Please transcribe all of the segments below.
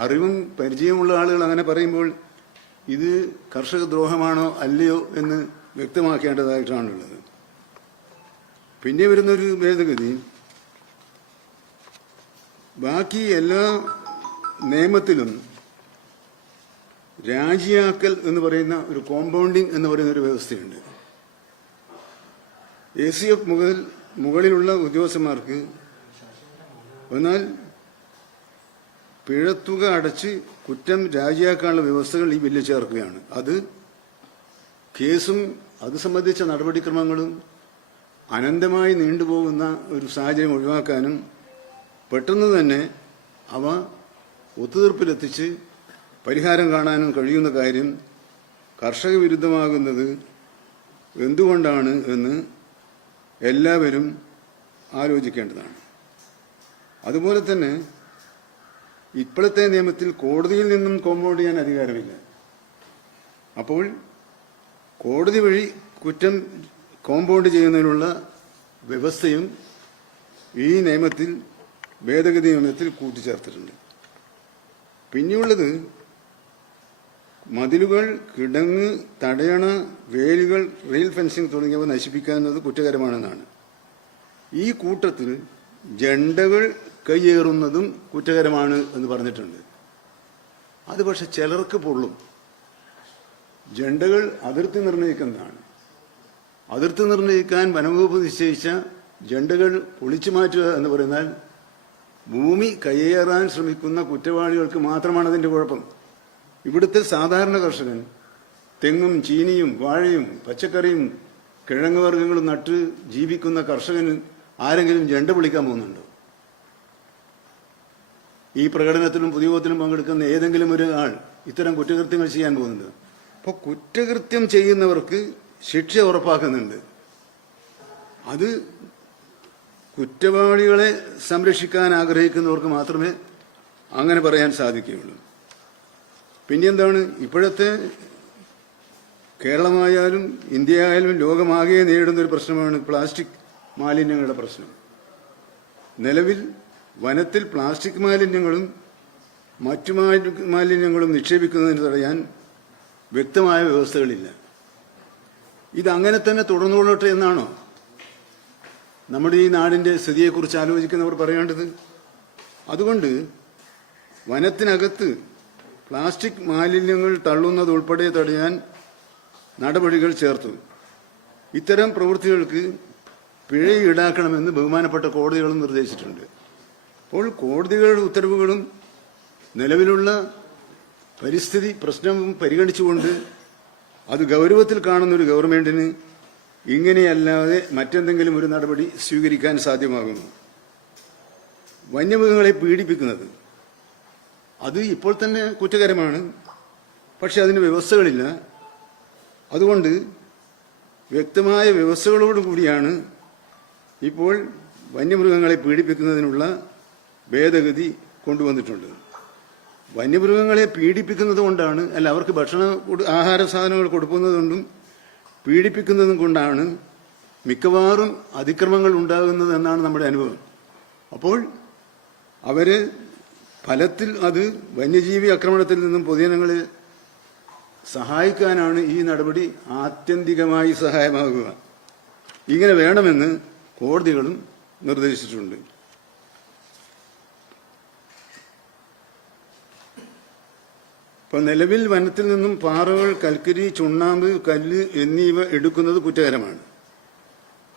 അറിവും പരിചയമുള്ള ആളുകൾ അങ്ങനെ പറയുമ്പോൾ ഇത് കർഷക ദ്രോഹമാണോ അല്ലയോ എന്ന് വ്യക്തമാക്കേണ്ടതായിട്ടാണുള്ളത്. പിന്നെ വരുന്നൊരു ഭേദഗതി. ബാക്കി എല്ലാ നിയമത്തിലും രാജിയാക്കൽ എന്ന് പറയുന്ന ഒരു കോമ്പൗണ്ടിങ് എന്ന് പറയുന്ന ഒരു വ്യവസ്ഥയുണ്ട്. എ സി എഫ് മുകളിൽ മുകളിലുള്ള ഉദ്യോഗസ്ഥന്മാർക്ക് എന്നാൽ പിഴത്തുക അടച്ച് കുറ്റം രാജിയാക്കാനുള്ള വ്യവസ്ഥകൾ ഈ ബില്ലിൽ ചേർക്കുകയാണ്. അത് കേസും അത് സംബന്ധിച്ച നടപടിക്രമങ്ങളും അനന്തമായി നീണ്ടുപോകുന്ന ഒരു സാഹചര്യം ഒഴിവാക്കാനും പെട്ടെന്ന് തന്നെ അവ ഒത്തുതീർപ്പിലെത്തിച്ച് പരിഹാരം കാണാനും കഴിയുന്ന കാര്യം കർഷക വിരുദ്ധമാകുന്നത് എന്തുകൊണ്ടാണ് എന്ന് എല്ലാവരും ആലോചിക്കേണ്ടതാണ്. അതുപോലെ തന്നെ ഇപ്പോഴത്തെ നിയമത്തിൽ കോടതിയിൽ നിന്നും കോമ്പൗണ്ട് ചെയ്യാൻ അധികാരമില്ല. അപ്പോൾ കോടതി വഴി കുറ്റം കോമ്പൗണ്ട് ചെയ്യുന്നതിനുള്ള വ്യവസ്ഥയും ഈ നിയമത്തിൽ ഭേദഗതി നിയമത്തിൽ കൂട്ടിച്ചേർത്തിട്ടുണ്ട്. പിന്നെയുള്ളത് മതിലുകൾ കിടങ്ങ് തടയണ വേലികൾ റെയിൽ ഫെൻസിംഗ് തുടങ്ങിയവ നശിപ്പിക്കാവുന്നത് കുറ്റകരമാണെന്നാണ്. ഈ കൂട്ടത്തിൽ ജണ്ടകൾ കയ്യേറുന്നതും കുറ്റകരമാണ് എന്ന് പറഞ്ഞിട്ടുണ്ട്. അത് പക്ഷെ ചിലർക്ക് പൊള്ളും. ജണ്ടകൾ അതിർത്തി നിർണയിക്കുന്നതാണ് അതിർത്തി നിർണയിക്കാൻ വനംവകുപ്പ് നിശ്ചയിച്ച ജണ്ടകൾ പൊളിച്ചു മാറ്റുക എന്ന് പറഞ്ഞാൽ ഭൂമി കയ്യേറാൻ ശ്രമിക്കുന്ന കുറ്റവാളികൾക്ക് മാത്രമാണ് അതിന്റെ കുഴപ്പം. ഇവിടുത്തെ സാധാരണ കർഷകൻ തെങ്ങും ചീനിയും വാഴയും പച്ചക്കറിയും കിഴങ്ങ് വർഗങ്ങളും നട്ട് ജീവിക്കുന്ന കർഷകന് ആരെങ്കിലും ജണ്ട പൊളിക്കാൻ പോകുന്നുണ്ടോ? ഈ പ്രകടനത്തിലും പൊതുയോഗത്തിലും പങ്കെടുക്കുന്ന ഏതെങ്കിലും ഒരു ആൾ ഇത്തരം കുറ്റകൃത്യങ്ങൾ ചെയ്യാൻ പോകുന്നത്? അപ്പോൾ കുറ്റകൃത്യം ചെയ്യുന്നവർക്ക് ശിക്ഷ ഉറപ്പാക്കുന്നുണ്ട്. അത് കുറ്റവാളികളെ സംരക്ഷിക്കാൻ ആഗ്രഹിക്കുന്നവർക്ക് മാത്രമേ അങ്ങനെ പറയാൻ സാധിക്കുകയുള്ളൂ. പിന്നെന്താണ്? ഇപ്പോഴത്തെ കേരളമായാലും ഇന്ത്യ ആയാലും ലോകമാകെ നേരിടുന്ന ഒരു പ്രശ്നമാണ് പ്ലാസ്റ്റിക് മാലിന്യങ്ങളുടെ പ്രശ്നം. നിലവിൽ വനത്തിൽ പ്ലാസ്റ്റിക് മാലിന്യങ്ങളും മറ്റു മാലിന്യങ്ങളും നിക്ഷേപിക്കുന്നതിന് തടയാൻ വ്യക്തമായ വ്യവസ്ഥകളില്ല. ഇതങ്ങനെ തന്നെ തുടർന്നുകൊള്ളട്ടെ എന്നാണോ നമ്മുടെ ഈ നാടിന്റെ സ്ഥിതിയെക്കുറിച്ച് ആലോചിക്കുന്നവർ പറയേണ്ടത്? അതുകൊണ്ട് വനത്തിനകത്ത് പ്ലാസ്റ്റിക് മാലിന്യങ്ങൾ തള്ളുന്നത് ഉൾപ്പെടെ തടയാൻ നടപടികൾ ചേർത്തു. ഇത്തരം പ്രവൃത്തികൾക്ക് പിഴ ഈടാക്കണമെന്ന് ബഹുമാനപ്പെട്ട കോടതികളും നിർദ്ദേശിച്ചിട്ടുണ്ട്. അപ്പോൾ കോടതികളുടെ ഉത്തരവുകളും നിലവിലുള്ള പരിസ്ഥിതി പ്രശ്നവും പരിഗണിച്ചുകൊണ്ട് അത് ഗൗരവത്തിൽ കാണുന്ന ഒരു ഗവൺമെന്റിന് ഇങ്ങനെയല്ലാതെ മറ്റെന്തെങ്കിലും ഒരു നടപടി സ്വീകരിക്കാൻ സാധ്യമാകുന്നു. വന്യമൃഗങ്ങളെ പീഡിപ്പിക്കുന്നത് അത് ഇപ്പോൾ തന്നെ കുറ്റകരമാണ്. പക്ഷെ അതിന് വ്യവസ്ഥകളില്ല. അതുകൊണ്ട് വ്യക്തമായ വ്യവസ്ഥകളോടുകൂടിയാണ് ഇപ്പോൾ വന്യമൃഗങ്ങളെ പീഡിപ്പിക്കുന്നതിനുള്ള ഭേദഗതി കൊണ്ടുവന്നിട്ടുണ്ട്. വന്യമൃഗങ്ങളെ പീഡിപ്പിക്കുന്നത് കൊണ്ടാണ് അല്ല അവർക്ക് ഭക്ഷണ ആഹാര സാധനങ്ങൾ കൊടുക്കുന്നത് കൊണ്ടും പീഡിപ്പിക്കുന്നതും കൊണ്ടാണ് മിക്കവാറും അതിക്രമങ്ങൾ ഉണ്ടാകുന്നത് എന്നാണ് നമ്മുടെ അനുഭവം. അപ്പോൾ അവർ ഫലത്തിൽ അത് വന്യജീവി ആക്രമണത്തിൽ നിന്നും പൊതുജനങ്ങളെ സഹായിക്കാനാണ് ഈ നടപടി ആത്യന്തികമായി സഹായമാകുക. ഇങ്ങനെ വേണമെന്ന് കോടതികളും നിർദ്ദേശിച്ചിട്ടുണ്ട്. ഇപ്പൊ നിലവിൽ വനത്തിൽ നിന്നും പാറകൾ കൽക്കരി ചുണ്ണാമ്പ് കല്ല് എന്നിവ എടുക്കുന്നത് കുറ്റകരമാണ്.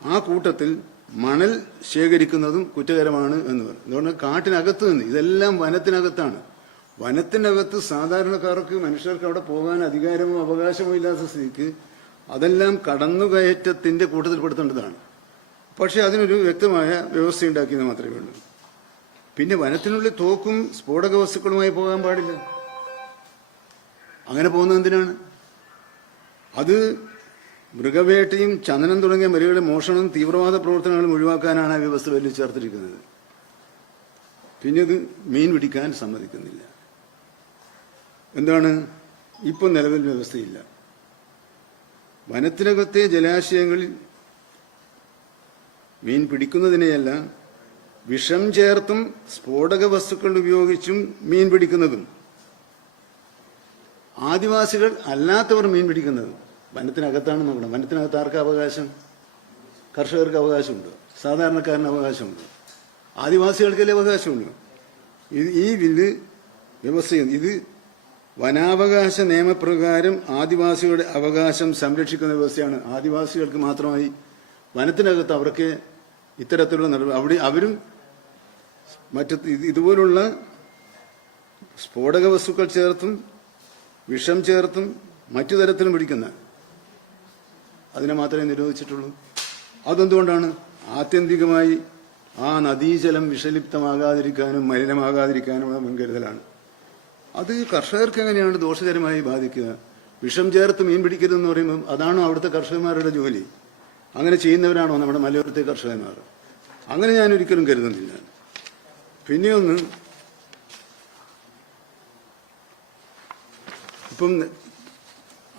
ആ കൂട്ടത്തിൽ മണൽ ശേഖരിക്കുന്നതും കുറ്റകരമാണ് എന്ന് പറയും അതുകൊണ്ട് കാട്ടിനകത്ത് നിന്ന് ഇതെല്ലാം വനത്തിനകത്താണ്. വനത്തിനകത്ത് സാധാരണക്കാർക്ക് മനുഷ്യർക്ക് അവിടെ പോകാൻ അധികാരമോ അവകാശമോ ഇല്ലാത്ത സ്ഥിതിക്ക് അതെല്ലാം കടന്നുകയറ്റത്തിന്റെ കൂട്ടത്തിൽപ്പെടുത്തേണ്ടതാണ് പക്ഷെ അതിനൊരു വ്യക്തമായ വ്യവസ്ഥ ഉണ്ടാക്കിയെന്ന് മാത്രമേ ഉള്ളൂ. പിന്നെ വനത്തിനുള്ളിൽ തോക്കും സ്ഫോടക വസ്തുക്കളുമായി പോകാൻ പാടില്ല. അങ്ങനെ പോകുന്നത് എന്തിനാണ്? അത് മൃഗവേട്ടയും ചന്ദനം തുടങ്ങിയ മരികളുടെ മോഷണവും തീവ്രവാദ പ്രവർത്തനങ്ങളും ഒഴിവാക്കാനാണ് ആ വ്യവസ്ഥ വലിയ ചേർത്തിരിക്കുന്നത്. പിന്നെ ഇത് മീൻ പിടിക്കാൻ സമ്മതിക്കുന്നില്ല. എന്താണ്? ഇപ്പം നിലവിൽ വ്യവസ്ഥയില്ല. വനത്തിനകത്തെ ജലാശയങ്ങളിൽ മീൻ പിടിക്കുന്നതിനെയല്ല വിഷം ചേർത്തും സ്ഫോടക വസ്തുക്കൾ ഉപയോഗിച്ചും മീൻ പിടിക്കുന്നതും. ആദിവാസികൾ അല്ലാത്തവർ മീൻ പിടിക്കുന്നത്. വനത്തിനകത്താണ് നോക്കണം. വനത്തിനകത്ത് ആർക്ക് അവകാശം? കർഷകർക്ക് അവകാശമുണ്ട്. സാധാരണക്കാരന് അവകാശമുണ്ട്. ആദിവാസികൾക്കല്ലേ അവകാശമുണ്ട് ഇത് ഈ ബില്ല് വ്യവസ്ഥ ഇത് വനാവകാശ നിയമപ്രകാരം ആദിവാസികളുടെ അവകാശം സംരക്ഷിക്കുന്ന വ്യവസ്ഥയാണ്. ആദിവാസികൾക്ക് മാത്രമായി വനത്തിനകത്ത് അവർക്ക് ഇത്തരത്തിലുള്ള നടപടി അവിടെ അവരും മറ്റു ഇതുപോലുള്ള സ്ഫോടക വസ്തുക്കൾ ചേർത്തും വിഷം ചേർത്തും മറ്റു തരത്തിലും പിടിക്കുന്ന അതിനെ മാത്രമേ നിരോധിച്ചിട്ടുള്ളൂ. അതെന്തുകൊണ്ടാണ് ആത്യന്തികമായി ആ നദീജലം വിഷലിപ്തമാകാതിരിക്കാനും മലിനമാകാതിരിക്കാനുമുള്ള മുൻകരുതലാണ്? അത് കർഷകർക്ക് എങ്ങനെയാണ് ദോഷകരമായി ബാധിക്കുക? വിഷം ചേർത്ത് മീൻ പിടിക്കരുതെന്ന് പറയുമ്പോൾ അതാണോ അവിടുത്തെ കർഷകന്മാരുടെ ജോലി? അങ്ങനെ ചെയ്യുന്നവരാണോ നമ്മുടെ മലയോരത്തെ കർഷകന്മാർ? അങ്ങനെ ഞാൻ ഒരിക്കലും കരുതുന്നില്ല. പിന്നെ ഇപ്പം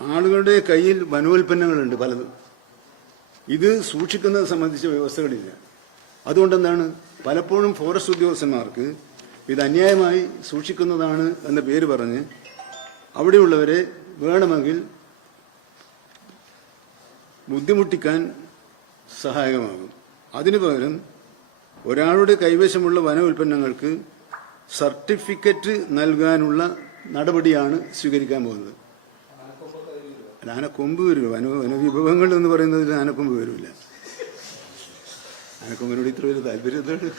ആളുകളുടെ കയ്യിൽ വനോൽപ്പന്നങ്ങളുണ്ട് പലതും. ഇത് സൂക്ഷിക്കുന്നത് സംബന്ധിച്ച വ്യവസ്ഥകളില്ല. അതുകൊണ്ട് എന്താണ് പലപ്പോഴും ഫോറസ്റ്റ് ഉദ്യോഗസ്ഥന്മാർക്ക് ഇത് അന്യായമായി സൂക്ഷിക്കുന്നതാണ് എന്ന പേര് പറഞ്ഞ് അവിടെയുള്ളവരെ വേണമെങ്കിൽ ബുദ്ധിമുട്ടിക്കാൻ സഹായകമാകും. അതിനു പകരം ഒരാളുടെ കൈവശമുള്ള വന ഉൽപ്പന്നങ്ങൾക്ക് സർട്ടിഫിക്കറ്റ് നൽകാനുള്ള നടപടിയാണ് സ്വീകരിക്കാൻ പോകുന്നത്. ആനക്കൊമ്പ് വരൂ വന വനവിഭവങ്ങൾ എന്ന് പറയുന്നതിൽ ആനക്കൊമ്പ് വരില്ല ആനക്കൊമ്പിനോട് ഇത്ര വലിയ താല്പര്യം എന്താണ്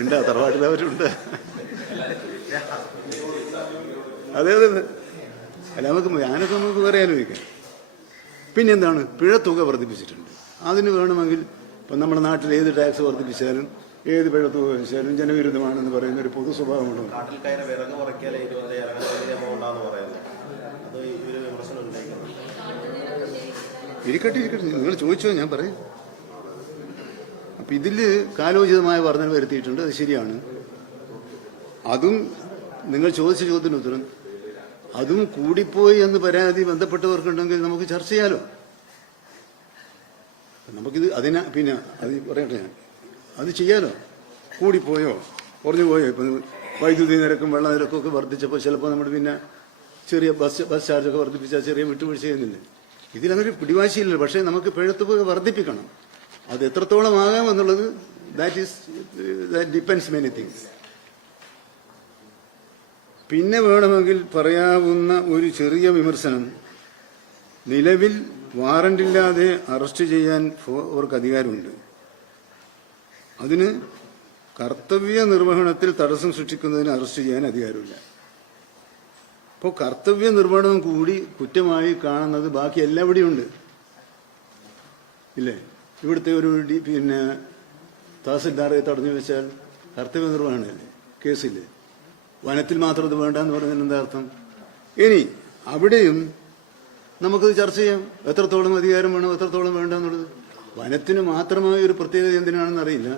ഉണ്ട് തറവാട്ടിൽ അവരുണ്ട് അതെ അതെ അതെ. അല്ല നമുക്ക് ആനക്കൊമ്പ് നമുക്ക് വേറെ ആലോചിക്കാം. പിഴ തുക വർദ്ധിപ്പിച്ചിട്ടുണ്ട്. അതിന് വേണമെങ്കിൽ ഇപ്പം നമ്മുടെ നാട്ടിൽ ഏത് ടാക്സ് വർദ്ധിപ്പിച്ചാലും ഏത് പിഴത്തുക വെച്ചാലും ജനവിരുദ്ധമാണെന്ന് പറയുന്ന ഒരു പൊതു സ്വഭാവമുണ്ട്. ഇരിക്കട്ടെ ഇരിക്കട്ടെ. നിങ്ങൾ ചോദിച്ചോ ഞാൻ പറയും. അപ്പൊ ഇതിൽ കാലോചിതമായ വർധന വരുത്തിയിട്ടുണ്ട് അത് ശരിയാണ്. അതും നിങ്ങൾ ചോദിച്ച ചോദ്യത്തിന് ഉത്തരം അതും കൂടിപ്പോയി എന്ന് പരാതി ബന്ധപ്പെട്ടവർക്കുണ്ടെങ്കിൽ നമുക്ക് ചർച്ച ചെയ്യാലോ? നമുക്കിത് അതിനാ പിന്നെ അത് പറയട്ടെ ഞാൻ. അത് ചെയ്യാലോ? കൂടിപ്പോയോ? കുറഞ്ഞു പോയോ ഇപ്പം വൈദ്യുതി നിരക്കും വെള്ള നിരക്കും ഒക്കെ വർദ്ധിച്ചപ്പോൾ ചിലപ്പോൾ നമ്മൾ പിന്നെ ചെറിയ ബസ് ബസ് ചാർജൊക്കെ വർദ്ധിപ്പിച്ചാൽ ചെറിയ വിട്ടുവീഴ്ച ചെയ്യുന്നില്ല? ഇതിലങ്ങനെ പിടിവാശിയില്ല പക്ഷേ നമുക്ക് പിഴത്തുക വർദ്ധിപ്പിക്കണം. അത് എത്രത്തോളം ആകാം എന്നുള്ളത് that is that depends many things പിന്നെ വേണമെങ്കിൽ പറയാവുന്ന ഒരു ചെറിയ വിമർശനം. നിലവിൽ വാറണ്ടില്ലാതെ അറസ്റ്റ് ചെയ്യാൻ അവർക്ക് അധികാരമുണ്ട്. അതിന് കർത്തവ്യ നിർവഹണത്തിൽ തടസ്സം സൃഷ്ടിക്കുന്നതിന് അറസ്റ്റ് ചെയ്യാൻ അധികാരമില്ല. അപ്പോൾ കർത്തവ്യ നിർവഹണം കൂടി കുറ്റമായി കാണുന്നത് ബാക്കി എല്ലാവിടെയും ഉണ്ട്. ഇല്ലേ? ഇവിടുത്തെ ഒരു പിന്നെ തഹസിൽദാറെ തടഞ്ഞു വെച്ചാൽ കർത്തവ്യ നിർവഹണമല്ലേ? കേസില്ലേ? വനത്തിൽ മാത്രം ഇത് വേണ്ട എന്ന് പറഞ്ഞതിന് എന്താ അർത്ഥം? ഇനി അവിടെയും നമുക്കത് ചർച്ച ചെയ്യാം. എത്രത്തോളം അധികാരം വേണം എത്രത്തോളം വേണ്ട എന്നുള്ളത് വനത്തിന് മാത്രമായ ഒരു പ്രത്യേകത എന്തിനാണെന്ന് അറിയില്ല.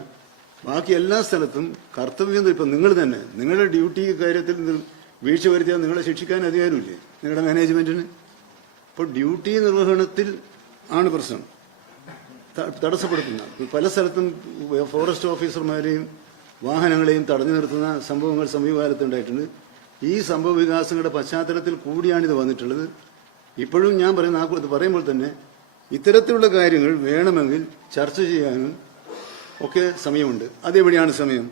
ബാക്കി എല്ലാ സ്ഥലത്തും കർത്തവ്യം ഇപ്പം നിങ്ങൾ തന്നെ നിങ്ങളുടെ ഡ്യൂട്ടി കാര്യത്തിൽ വീഴ്ച വരുത്തിയാൽ നിങ്ങളെ ശിക്ഷിക്കാൻ അധികാരമില്ലേ? നിങ്ങളുടെ മാനേജ്മെന്റിന്? അപ്പോൾ ഡ്യൂട്ടി നിർവഹണത്തിൽ ആണ് പ്രശ്നം. തടസ്സപ്പെടുത്തുന്ന. പല സ്ഥലത്തും ഫോറസ്റ്റ് ഓഫീസർമാരെയും വാഹനങ്ങളെയും തടഞ്ഞു നിർത്തുന്ന സംഭവങ്ങൾ സമീപകാലത്ത് ഉണ്ടായിട്ടുണ്ട്. ഈ സംഭവ വികാസങ്ങളുടെ പശ്ചാത്തലത്തിൽ കൂടിയാണിത് വന്നിട്ടുള്ളത്. ഇപ്പോഴും ഞാൻ പറയുന്ന ആ പറയുമ്പോൾ തന്നെ ഇത്തരത്തിലുള്ള കാര്യങ്ങൾ വേണമെങ്കിൽ ചർച്ച ചെയ്യാനും ഒക്കെ സമയമുണ്ട്. അതെവിടെയാണ് സമയം?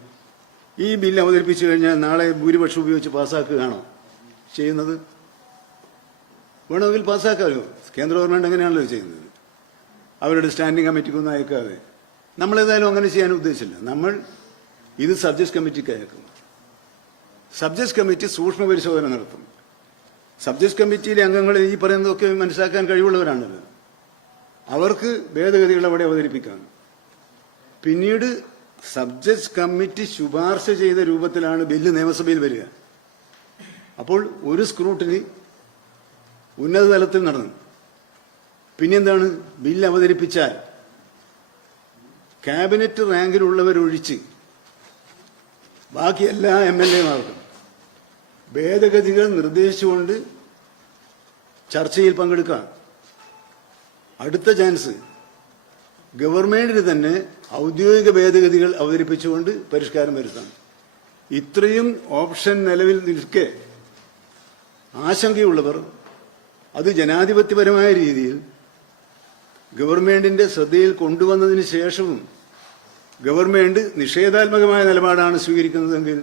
ഈ ബില്ല് അവതരിപ്പിച്ചു കഴിഞ്ഞാൽ നാളെ ഭൂരിപക്ഷം ഉപയോഗിച്ച് പാസ്സാക്കുകയാണോ ചെയ്യുന്നത്? വേണമെങ്കിൽ പാസ്സാക്കാമല്ലോ. കേന്ദ്ര ഗവൺമെന്റ് എങ്ങനെയാണല്ലോ ചെയ്യുന്നത്. അവരുടെ സ്റ്റാൻഡിംഗ് കമ്മിറ്റിക്കൊന്നും അയക്കാതെ. നമ്മളേതായാലും അങ്ങനെ ചെയ്യാൻ ഉദ്ദേശിച്ചില്ല. നമ്മൾ ഇത് സബ്ജക്ട് കമ്മിറ്റിക്ക് അയക്കും സബ്ജക്ട് കമ്മിറ്റി സൂക്ഷ്മ പരിശോധന നടത്തും. സബ്ജക്ട് കമ്മിറ്റിയിലെ അംഗങ്ങൾ ഈ പറയുന്നതൊക്കെ മനസ്സിലാക്കാൻ കഴിവുള്ളവരാണല്ലോ. അവർക്ക് ഭേദഗതികൾ അവിടെ അവതരിപ്പിക്കാം പിന്നീട് സബ്ജക്ട് കമ്മിറ്റി ശുപാർശ ചെയ്ത രൂപത്തിലാണ് ബില്ല് നിയമസഭയിൽ വരിക. അപ്പോൾ ഒരു സ്ക്രൂട്ടിനി ഉന്നത തലത്തിൽ നടന്നു. പിന്നെന്താണ്? ബില്ല് അവതരിപ്പിച്ചാൽ ക്യാബിനറ്റ് റാങ്കിലുള്ളവരൊഴിച്ച് ബാക്കി എല്ലാ എം എൽ എമാർക്കും ഭേദഗതികൾ നിർദ്ദേശിച്ചുകൊണ്ട് ചർച്ചയിൽ പങ്കെടുക്കാം. അടുത്ത ചാൻസ് ഗവൺമെന്റിന് തന്നെ ഔദ്യോഗിക ഭേദഗതികൾ അവതരിപ്പിച്ചുകൊണ്ട് പരിഷ്കാരം വരുത്താം. ഇത്രയും ഓപ്ഷൻ നിലവിൽ നിൽക്കെ ആശങ്കയുള്ളവർ അത് ജനാധിപത്യപരമായ രീതിയിൽ ഗവൺമെന്റിന്റെ ശ്രദ്ധയിൽ കൊണ്ടുവന്നതിന് ശേഷവും ഗവൺമെന്റ് നിഷേധാത്മകമായ നിലപാടാണ് സ്വീകരിക്കുന്നതെങ്കിൽ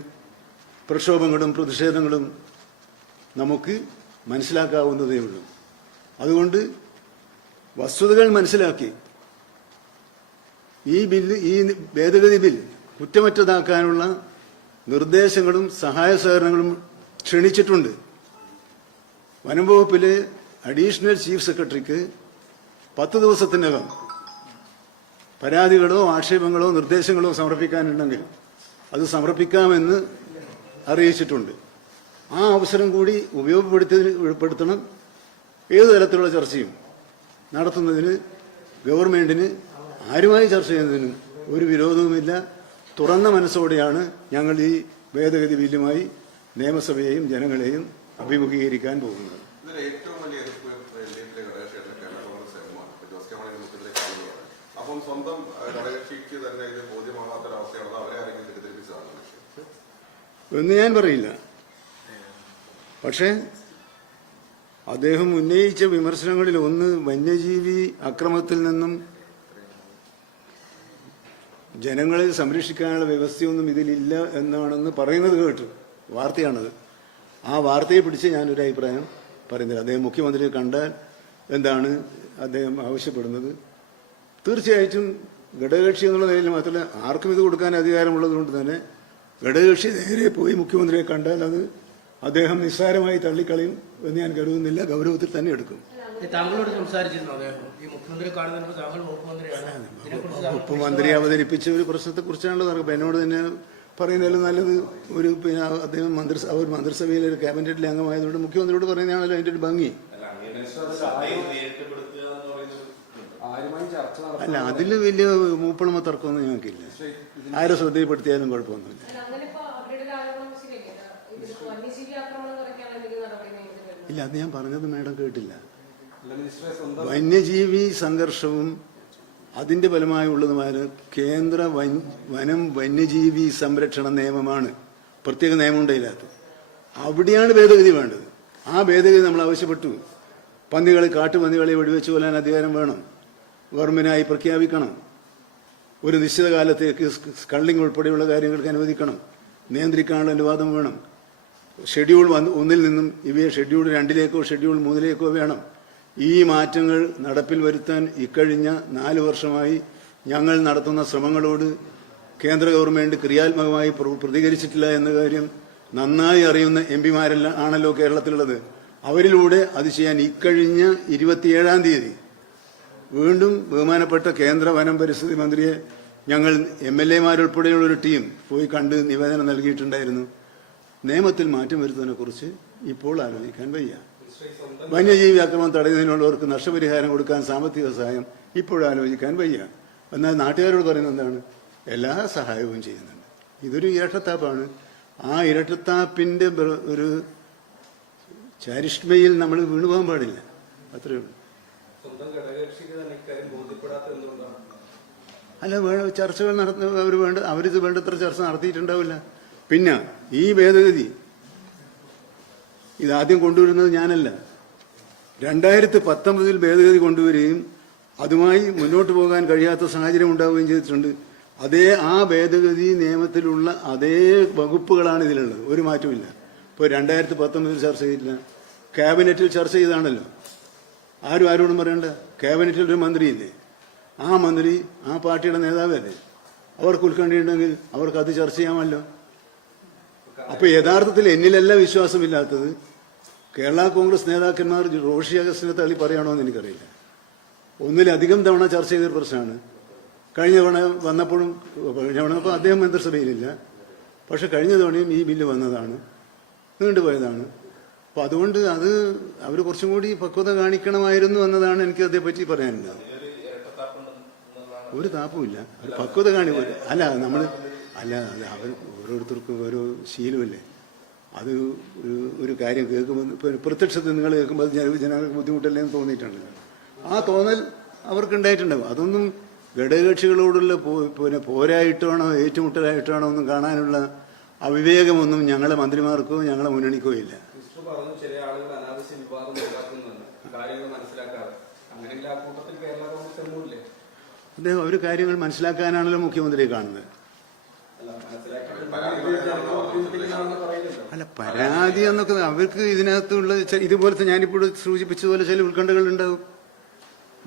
പ്രക്ഷോഭങ്ങളും പ്രതിഷേധങ്ങളും നമുക്ക് മനസ്സിലാക്കാവുന്നതേ ഉള്ളൂ അതുകൊണ്ട് വസ്തുതകൾ മനസ്സിലാക്കി. ഈ ബില്ല് ഈ ഭേദഗതി ബിൽ കുറ്റമറ്റതാക്കാനുള്ള നിർദ്ദേശങ്ങളും സഹായ സഹകരണങ്ങളും ക്ഷണിച്ചിട്ടുണ്ട്. വനം വകുപ്പിലെ അഡീഷണൽ ചീഫ് സെക്രട്ടറിക്ക് പത്ത് ദിവസത്തിനകം പരാതികളോ ആക്ഷേപങ്ങളോ നിർദ്ദേശങ്ങളോ സമർപ്പിക്കാനുണ്ടെങ്കിൽ അത് സമർപ്പിക്കാമെന്ന് അറിയിച്ചിട്ടുണ്ട്. ആ അവസരം കൂടി ഉപയോഗപ്പെടുത്തി ഉൾപ്പെടുത്തണം. ഏതു തരത്തിലുള്ള ചർച്ചയും നടത്തുന്നതിന് ഗവൺമെന്റിന് ആരുമായി ചർച്ച ചെയ്യുന്നതിനും ഒരു വിരോധവുമില്ല. തുറന്ന മനസ്സോടെയാണ് ഞങ്ങൾ ഈ ഭേദഗതി ബില്ലുമായി നിയമസഭയെയും ജനങ്ങളെയും അഭിമുഖീകരിക്കാൻ പോകുന്നത്. അപ്പം സ്വന്തം ഘടകകക്ഷിക്ക് തന്നെ ഇത് ബോധ്യമാകാത്തൊരവസ്ഥയാണത് അവരെ ആരെങ്കിലും തെറ്റിദ്ധരിപ്പിച്ചതാണ്? എന്ന് ഞാൻ പറയില്ല. പക്ഷേ അദ്ദേഹം ഉന്നയിച്ച വിമർശനങ്ങളിൽ ഒന്ന് വന്യജീവി അക്രമത്തിൽ നിന്നും ജനങ്ങളെ സംരക്ഷിക്കാനുള്ള വ്യവസ്ഥയൊന്നും ഇതിലില്ല എന്നാണെന്ന് പറയുന്നത് കേട്ടു. വാർത്തയാണത്. ആ വാർത്തയെ പിടിച്ച് ഞാനൊരു അഭിപ്രായം പറയുന്നില്ല. അദ്ദേഹം മുഖ്യമന്ത്രിയെ കണ്ടാൽ എന്താണ് അദ്ദേഹം ആവശ്യപ്പെടുന്നത്? തീർച്ചയായിട്ടും ഘടകകക്ഷി എന്നുള്ള നിലയിൽ മാത്രമല്ല ആർക്കും ഇത് കൊടുക്കാൻ അധികാരമുള്ളതുകൊണ്ട് തന്നെ ഘടകകക്ഷി നേരെ പോയി മുഖ്യമന്ത്രിയെ കണ്ടാൽ അത് അദ്ദേഹം നിസ്സാരമായി തള്ളിക്കളയും എന്ന് ഞാൻ കരുതുന്നില്ല. ഗൗരവത്തിൽ തന്നെ എടുക്കും. താങ്കളോട് സംസാരിച്ചിരുന്നു അദ്ദേഹം? ഈ മുഖ്യമന്ത്രി കാണുന്നതിന് താങ്കൾ മുഖ്യമന്ത്രിയാണ്. അവതരിപ്പിച്ച ഒരു പ്രശ്നത്തെ കുറിച്ചാണല്ലോ താങ്കൾ എന്നോട് തന്നെ പറയുന്നതിലും നല്ലത്. ഒരു പിന്നെ അദ്ദേഹം മന്ത്രി അവർ മന്ത്രിസഭയിലെ ഒരു ക്യാബിനറ്റിലെ അംഗമായതുകൊണ്ട് മുഖ്യമന്ത്രിയോട് പറയുന്നതാണല്ലോ അതിന്റെ ഒരു ഭംഗി. അല്ല അതിൽ വലിയ മൂപ്പണമ തർക്കമൊന്നും ഞങ്ങൾക്കില്ല. ആരെ ശ്രദ്ധയിൽപ്പെടുത്തിയാലും കുഴപ്പമൊന്നുമില്ല. ഇല്ല അത് ഞാൻ പറഞ്ഞത് മേഡം കേട്ടില്ല. വന്യജീവി സംഘർഷവും അതിന്റെ ഫലമായുള്ളതുമായ കേന്ദ്ര വൻ- വനം വന്യജീവി സംരക്ഷണ നിയമമാണ്. പ്രത്യേക നിയമമുണ്ട് ഇതിനകത്ത് അവിടെയാണ് ഭേദഗതി വേണ്ടത്. ആ ഭേദഗതി നമ്മൾ ആവശ്യപ്പെട്ടു. പന്നികളെ കാട്ടുപന്നികളെ വെടിവെച്ച് കൊല്ലാൻ അധികാരം വേണം. ഗവൺമെന്റായി പ്രഖ്യാപിക്കണം. ഒരു നിശ്ചിത കാലത്തേക്ക് സ്കള്ളിംഗ് ഉൾപ്പെടെയുള്ള കാര്യങ്ങൾക്ക് അനുവദിക്കണം. നിയന്ത്രിക്കാനുള്ള അനുവാദം വേണം. ഷെഡ്യൂൾ ഒന്നിൽ നിന്നും ഇവയെ ഷെഡ്യൂൾ രണ്ടിലേക്കോ ഷെഡ്യൂൾ മൂന്നിലേക്കോ വേണം. ഈ മാറ്റങ്ങൾ നടപ്പിൽ വരുത്താൻ ഇക്കഴിഞ്ഞ നാല് വർഷമായി ഞങ്ങൾ നടത്തുന്ന ശ്രമങ്ങളോട് കേന്ദ്ര ഗവൺമെന്റ് ക്രിയാത്മകമായി പ്രതികരിച്ചിട്ടില്ല എന്ന കാര്യം നന്നായി അറിയുന്ന എം ആണല്ലോ കേരളത്തിലുള്ളത്. അവരിലൂടെ അത് ചെയ്യാൻ ഇക്കഴിഞ്ഞ ഇരുപത്തിയേഴാം തീയതി വീണ്ടും ബഹുമാനപ്പെട്ട കേന്ദ്ര വനം പരിസ്ഥിതി മന്ത്രിയെ ഞങ്ങൾ എം എൽ ഒരു ടീം പോയി കണ്ട് നിവേദനം നൽകിയിട്ടുണ്ടായിരുന്നു. നിയമത്തിൽ മാറ്റം വരുത്തുന്നതിനെ കുറിച്ച് ഇപ്പോൾ ആലോചിക്കാൻ വയ്യ. വന്യജീവി ആക്രമണം തടയുന്നതിനുള്ളവർക്ക് നഷ്ടപരിഹാരം കൊടുക്കാൻ സാമ്പത്തിക സഹായം ഇപ്പോഴാലോചിക്കാൻ വയ്യ. എന്നാൽ നാട്ടുകാരോട് പറയുന്നത് എന്താണ്? എല്ലാ സഹായവും ചെയ്യുന്നുണ്ട്. ഇതൊരു ഇരട്ടത്താപ്പാണ്. ആ ഇരട്ടത്താപ്പിന്റെ ഒരു ചാരിഷ്മയിൽ നമ്മൾ വീണുപോകാൻ പാടില്ല. അത്രയേ ഉള്ളൂ. അല്ല വേണ്ട ചർച്ചകൾ നടത്തുന്ന അവർ വേണ്ട അവരിത് വേണ്ടത്ര ചർച്ച നടത്തിയിട്ടുണ്ടാവില്ല. പിന്നെ ഈ ഭേദഗതി ഇതാദ്യം കൊണ്ടുവരുന്നത് ഞാനല്ല. രണ്ടായിരത്തി പത്തൊമ്പതിൽ ഭേദഗതി കൊണ്ടുവരികയും അതുമായി മുന്നോട്ട് പോകാൻ കഴിയാത്ത സാഹചര്യം ഉണ്ടാവുകയും ചെയ്തിട്ടുണ്ട്. അതേ ആ ഭേദഗതി നിയമത്തിലുള്ള അതേ വകുപ്പുകളാണ് ഇതിലുള്ളത്. ഒരു മാറ്റമില്ല ഇപ്പോൾ രണ്ടായിരത്തി പത്തൊമ്പതിൽ ചർച്ച ചെയ്തില്ല. ക്യാബിനറ്റിൽ ചർച്ച ചെയ്താണല്ലോ ആരും ആരോടും പറയണ്ട. ക്യാബിനറ്റിൽ ഒരു മന്ത്രിയില്ലേ? ആ മന്ത്രി ആ പാർട്ടിയുടെ നേതാവല്ലേ? അവർക്ക് ഉത്കണ്ഠയുണ്ടെങ്കിൽ അവർക്ക് അത് ചർച്ച ചെയ്യാമല്ലോ. അപ്പൊ യഥാർത്ഥത്തിൽ എന്നിലല്ല വിശ്വാസമില്ലാത്തത്? കേരള കോൺഗ്രസ് നേതാക്കന്മാർ റോഷി അഗസ്റ്റിനെ തള്ളി പറയണോ എന്ന് എനിക്കറിയില്ല. ഒന്നിലധികം തവണ ചർച്ച ചെയ്തൊരു പ്രശ്നമാണ്. കഴിഞ്ഞ തവണ വന്നപ്പോഴും കഴിഞ്ഞ തവണ അപ്പോൾ അദ്ദേഹം മന്ത്രിസഭയിലില്ല. പക്ഷെ കഴിഞ്ഞ തവണയും ഈ ബില്ല് വന്നതാണ്. നീണ്ടുപോയതാണ് അപ്പൊ അതുകൊണ്ട് അത് അവർ കുറച്ചും കൂടി പക്വത കാണിക്കണമായിരുന്നു എന്നതാണ് എനിക്ക് അതേപ്പറ്റി പറയാനുള്ളത്. ഒരു താപ്പുമില്ല. പക്വത കാണിക്കില്ല അല്ല നമ്മൾ അല്ല അത് അവർ ഓരോരുത്തർക്കും ഓരോ ശീലമല്ലേ? അത് ഒരു ഒരു കാര്യം കേൾക്കുമ്പോൾ ഇപ്പോൾ പ്രത്യക്ഷത്തിൽ നിങ്ങൾ കേൾക്കുമ്പോൾ അത് ജന- ജനങ്ങൾക്ക് ബുദ്ധിമുട്ടല്ലേ എന്ന് തോന്നിയിട്ടുണ്ടല്ലോ ആ തോന്നൽ അവർക്ക് ഉണ്ടായിട്ടുണ്ടാവും അതൊന്നും ഘടകകക്ഷികളോടുള്ള പിന്നെ പോരായിട്ടാണോ ഏറ്റുമുട്ടലായിട്ടാണോ ഒന്നും കാണാനുള്ള അവിവേകമൊന്നും ഞങ്ങളെ മന്ത്രിമാർക്കോ ഞങ്ങളെ മുന്നണിക്കോ ഇല്ല? അദ്ദേഹം ഒരു കാര്യങ്ങൾ മനസ്സിലാക്കാനാണല്ലോ മുഖ്യമന്ത്രിയെ കാണുന്നത്. അല്ല പരാതി എന്നൊക്കെ അവർക്ക് ഇതിനകത്തുള്ള ഇതുപോലത്തെ ഞാനിപ്പോൾ സൂചിപ്പിച്ചതുപോലെ ചില ഉത്കണ്ഠകൾ ഉണ്ടാകും.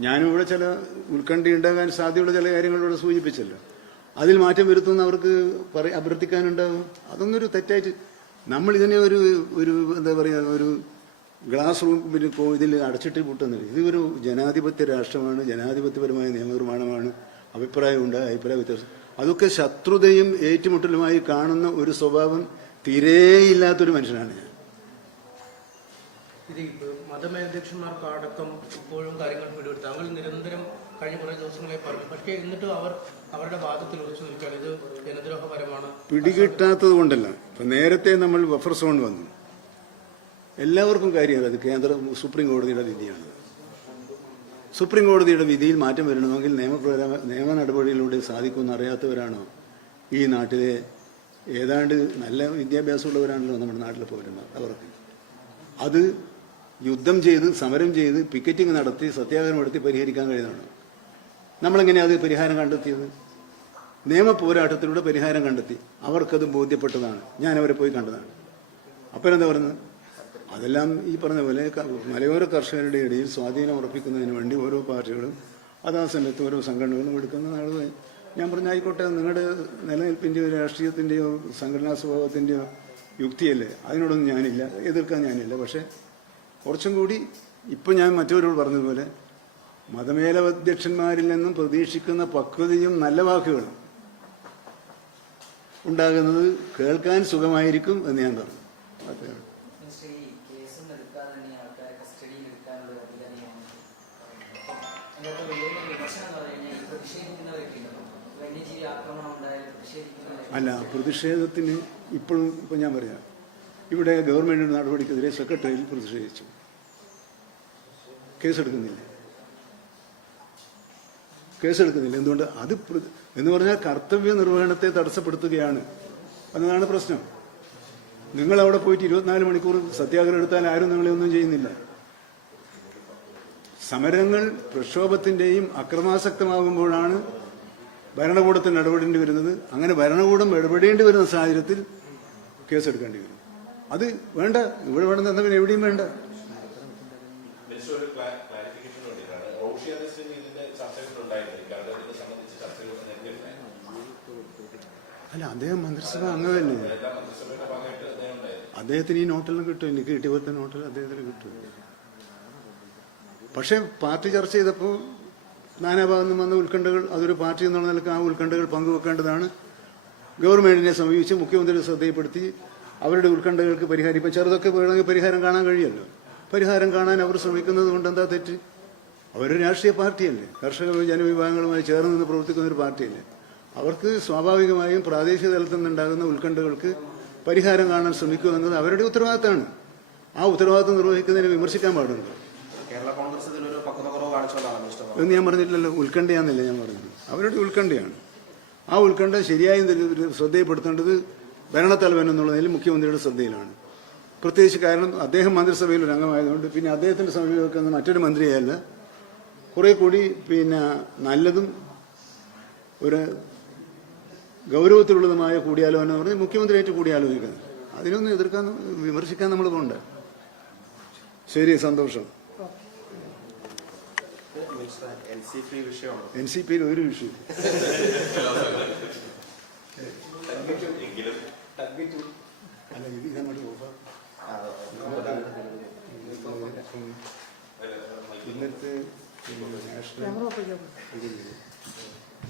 ഞാനും ഇവിടെ ചില ഉത്കണ്ഠ ഉണ്ടാകാൻ സാധ്യതയുള്ള ചില കാര്യങ്ങളിലൂടെ സൂചിപ്പിച്ചല്ലോ. അതിൽ മാറ്റം വരുത്തുന്ന അവർക്ക് അഭ്യർത്ഥിക്കാനുണ്ടാകും. അതൊന്നും ഒരു തെറ്റായിട്ട് നമ്മൾ ഇതിനെ ഒരു ഒരു എന്താ പറയുക ഒരു ഗ്ലാസ് റൂം പോ- ഇതിൽ അടച്ചിട്ട് പൂട്ടുന്നില്ല ഇത് ഒരു ജനാധിപത്യ രാഷ്ട്രമാണ് ജനാധിപത്യപരമായ നിയമനിർമ്മാണമാണ്. അഭിപ്രായമുണ്ട് അഭിപ്രായ വ്യത്യാസം. അതൊക്കെ ശത്രുതയും ഏറ്റുമുട്ടലുമായി കാണുന്ന ഒരു സ്വഭാവം തീരെയില്ലാത്തൊരു മനുഷ്യനാണ് ഞാൻ. മതമേധ്യക്ഷന്മാർക്കടക്കം ഇപ്പൊ മതമേധ്യക്ഷന്മാർക്ക് അടക്കം ഇപ്പോഴും കാര്യങ്ങൾ പിടിപെടുത്തു. അവർ നിരന്തരം കഴിഞ്ഞ കുറേ ദിവസങ്ങളെ പറഞ്ഞു. പക്ഷേ എന്നിട്ട് അവർ അവരുടെ വാദത്തിൽ ഉറച്ചു നിൽക്കുകയാണ്. ഇത് ജനദ്രോഹപരമാണ്. പിടികിട്ടാത്തത് കൊണ്ടല്ല. ഇപ്പൊ നേരത്തെ നമ്മൾ ബഫർ സോൺ വന്നു. എല്ലാവർക്കും കാര്യം അത് കേന്ദ്ര സുപ്രീം കോടതിയുടെ വിധിയാണ്. സുപ്രീം കോടതിയുടെ വിധിയിൽ മാറ്റം വരണമെങ്കിൽ നിയമപ്രകാര നിയമ നടപടിയിലൂടെ സാധിക്കുമെന്ന് അറിയാത്തവരാണോ ഈ നാട്ടിലെ ഏതാണ്ട് നല്ല വിദ്യാഭ്യാസമുള്ളവരാണല്ലോ നമ്മുടെ നാട്ടിലെ പൗരന്മാർ അവർക്ക്? അത് യുദ്ധം ചെയ്ത് സമരം ചെയ്ത് പിക്കറ്റിംഗ് നടത്തി സത്യാഗ്രഹം നടത്തി പരിഹരിക്കാൻ കഴിയുന്നതാണ്? നമ്മളെങ്ങനെയാണ് അത് പരിഹാരം കണ്ടെത്തിയത്? നിയമ പോരാട്ടത്തിലൂടെ പരിഹാരം കണ്ടെത്തി. അവർക്കത് ബോധ്യപ്പെട്ടതാണ്. ഞാൻ അവരെ പോയി കണ്ടതാണ്. അപ്പോഴെന്താ പറയുന്നത്? അതെല്ലാം ഈ പറഞ്ഞ പോലെ മലയോര കർഷകരുടെ ഇടയിൽ സ്വാധീനം ഉറപ്പിക്കുന്നതിന് വേണ്ടി ഓരോ പാർട്ടികളും അതാ സമയത്ത് ഓരോ സംഘടനകളും എടുക്കുന്ന ആളുകൾ. ഞാൻ പറഞ്ഞ ആയിക്കോട്ടെ നിങ്ങളുടെ നിലനിൽപ്പിന്റെയോ രാഷ്ട്രീയത്തിന്റെയോ സംഘടനാ സ്വഭാവത്തിന്റെയോ യുക്തിയല്ലേ? അതിനോടൊന്നും ഞാനില്ല എതിർക്കാൻ ഞാനില്ല. പക്ഷേ കുറച്ചും കൂടി ഇപ്പം ഞാൻ മറ്റവരോട് പറഞ്ഞതുപോലെ മതമേലധ്യക്ഷന്മാരിൽ നിന്നും പ്രതീക്ഷിക്കുന്ന പക്വതയും നല്ല വാക്കുകളും ഉണ്ടാകുന്നത് കേൾക്കാൻ സുഖമായിരിക്കും എന്ന് ഞാൻ പറഞ്ഞു. ആൾക്കാരെ അല്ല പ്രതിഷേധത്തിന് ഇപ്പോഴും ഇപ്പം ഞാൻ പറയാം. ഇവിടെ ഗവൺമെന്റിന്റെ നടപടിക്കെതിരെ സെക്രട്ടറിയിൽ പ്രതിഷേധിച്ചു. കേസെടുക്കുന്നില്ല. കേസെടുക്കുന്നില്ല. എന്തുകൊണ്ട്? അത് എന്ന് പറഞ്ഞാൽ കർത്തവ്യ നിർവഹണത്തെ തടസ്സപ്പെടുത്തുകയാണ്. എന്നതാണ് പ്രശ്നം. നിങ്ങൾ അവിടെ പോയിട്ട് ഇരുപത്തിനാല് മണിക്കൂർ സത്യാഗ്രഹം എടുത്താൽ ആരും നിങ്ങളെ ഒന്നും ചെയ്യുന്നില്ല. സമരങ്ങൾ പ്രക്ഷോഭത്തിന്റെയും അക്രമാസക്തമാകുമ്പോഴാണ് ഭരണകൂടത്തിന് ഇടപെടേണ്ടി വരുന്നത്. അങ്ങനെ ഭരണകൂടം ഇടപെടേണ്ടി വരുന്ന സാഹചര്യത്തിൽ കേസെടുക്കേണ്ടി വരും. അത് വേണ്ട. ഇവിടെ വേണ്ട പിന്നെ എവിടെയും വേണ്ട. അല്ല അദ്ദേഹം മന്ത്രിസഭ അംഗമല്ലേ അദ്ദേഹത്തിന് ഈ നോട്ടെല്ലാം കിട്ടും. എനിക്ക് കിട്ടിയ പോലത്തെ നോട്ടിൽ അദ്ദേഹത്തിന് കിട്ടും. പക്ഷേ പാർട്ടി ചർച്ച ചെയ്തപ്പോൾ നാനാഭാഗത്തു വന്ന ഉത്കണ്ഠകൾ അതൊരു പാർട്ടി എന്നുള്ള നിലയ്ക്ക് ആ ഉത്കണ്ഠകൾ പങ്കുവെക്കേണ്ടതാണ്. ഗവൺമെന്റിനെ സമീപിച്ച് മുഖ്യമന്ത്രിയെ ശ്രദ്ധയപ്പെടുത്തി അവരുടെ ഉത്കണ്ഠകൾക്ക് പരിഹാരം. ഇപ്പം ചെറുതൊക്കെ വേണമെങ്കിൽ പരിഹാരം കാണാൻ കഴിയല്ലോ പരിഹാരം കാണാൻ അവർ ശ്രമിക്കുന്നത് കൊണ്ട് എന്താ തെറ്റ്? അവരൊരു രാഷ്ട്രീയ പാർട്ടിയല്ലേ. കർഷക ജനവിഭാഗങ്ങളുമായി ചേർന്ന് നിന്ന് പ്രവർത്തിക്കുന്ന ഒരു പാർട്ടിയല്ലേ. അവർക്ക് സ്വാഭാവികമായും പ്രാദേശിക തലത്തിൽ നിന്നുണ്ടാകുന്ന ഉത്കണ്ഠകൾക്ക് പരിഹാരം കാണാൻ ശ്രമിക്കുക എന്നത് അവരുടെ ഉത്തരവാദിത്തമാണ്. ആ ഉത്തരവാദിത്തം നിർവഹിക്കുന്നതിനെ വിമർശിക്കാൻ പാടുണ്ടോ. എന്ന് ഞാൻ പറഞ്ഞിട്ടില്ലല്ലോ ഉത്കണ്ഠയാന്നല്ല ഞാൻ പറഞ്ഞത്. അവരുടെ ഉത്കണ്ഠയാണ്. ആ ഉത്കണ്ഠ ശരിയായി ശ്രദ്ധയിൽപ്പെടുത്തേണ്ടത് ഭരണത്തലവൻ എന്നുള്ള നിലയിൽ മുഖ്യമന്ത്രിയുടെ ശ്രദ്ധയിലാണ്. പ്രത്യേകിച്ച് കാരണം അദ്ദേഹം മന്ത്രിസഭയിൽ ഒരു അംഗമായതുകൊണ്ട് പിന്നെ അദ്ദേഹത്തിന്റെ സമീപം വെക്കുന്ന മറ്റൊരു മന്ത്രിയല്ല കുറെ കൂടി പിന്നെ നല്ലതും ഒരു ഗൗരവത്തിലുള്ളതുമായ കൂടിയാലോചന എന്ന് പറഞ്ഞ് മുഖ്യമന്ത്രിയായിട്ട് കൂടിയാലോചിക്കുന്നത് അതിനൊന്നും എതിർക്കാൻ വിമർശിക്കാൻ നമ്മൾ പോകണ്ട. ശരി സന്തോഷം. എൻ സി പിയിൽ ഒരു വിഷയം എങ്കിലും അല്ല ഇത് ഇതങ്ങോട്ട് ഓഫാ ഇന്നത്തെ നാഷണൽ